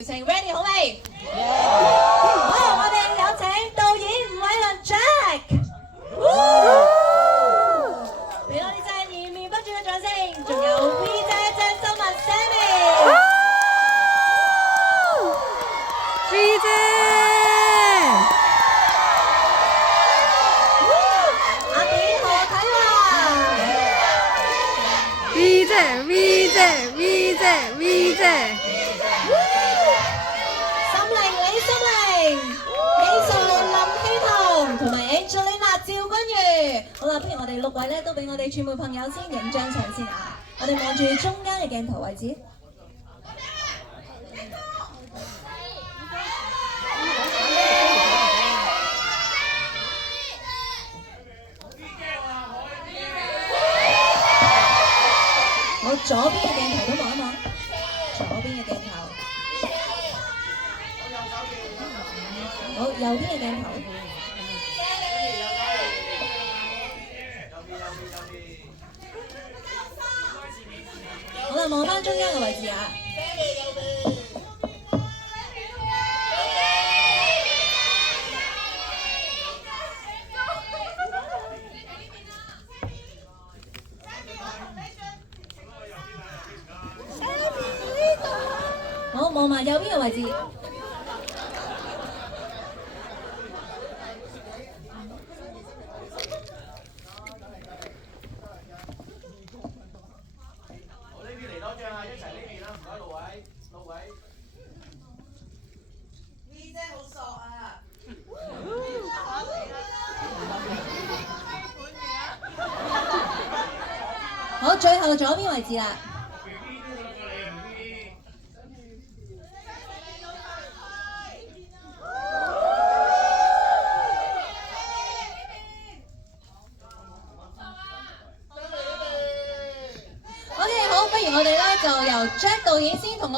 Ready 好未？好，我哋有請導演吳偉倫 Jack， 俾多啲讚言面不住嘅掌聲，仲有 V 姐鄭秀文 Sammy， V 姐，阿典何啟華 V 姐，V 姐，V 姐，V 姐。李心凌、美術林希彤同埋 Angelina 趙君如。好啦，不如我哋6位咧都俾我哋傳媒朋友先影張相先啊！我哋望住中間嘅鏡頭位置。好，左邊嘅鏡頭都望一望，左邊嘅鏡頭。好，右邊嘅鏡頭。好啦，望翻中間嘅位置啊！好，望埋右邊嘅位置。好，最後左邊位置啦。OK， 好，不如我哋咧就由 Jack 導演先同我。